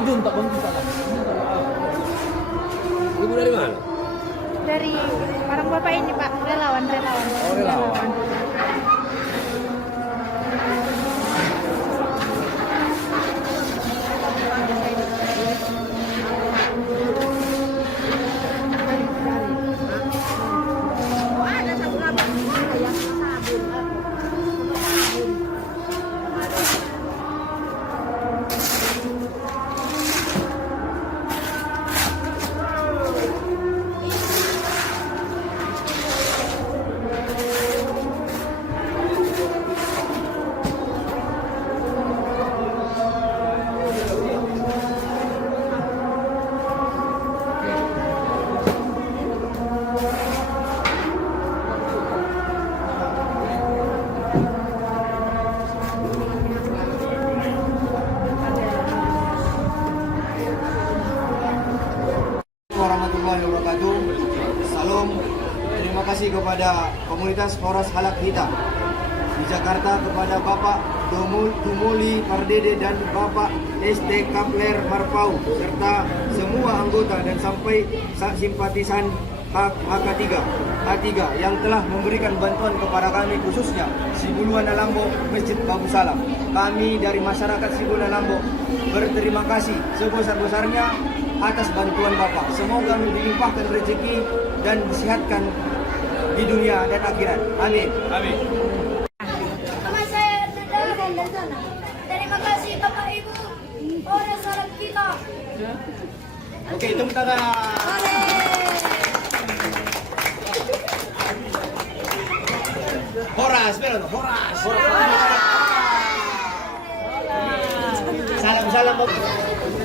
tak bantu tak. Ibu dari mana? Dari orang bapak ini Pak, relawan. Oh, relawan. Warahmatullahi wabarakatuh. Salam. Terima kasih kepada komunitas Horas Halak Hita di Jakarta, kepada Bapak Tumuli Pardede dan Bapak ST Kapler Marpau serta semua anggota dan sampai simpatisan H3 yang telah memberikan bantuan kepada kami, khususnya Sibuluan Lambo Masjid Babu Salam. Kami dari masyarakat Sibuluan Lambo berterima kasih sebesar-besarnya atas bantuan Bapak. Semoga dilimpahkan rezeki dan disehatkan di dunia dan akhirat. Amin. Amin. Nama saya dari sana. Terima kasih Bapak Ibu Horas Halak Hita. Oke, tepuk tangan. Horas, Horas. Salam Bapak.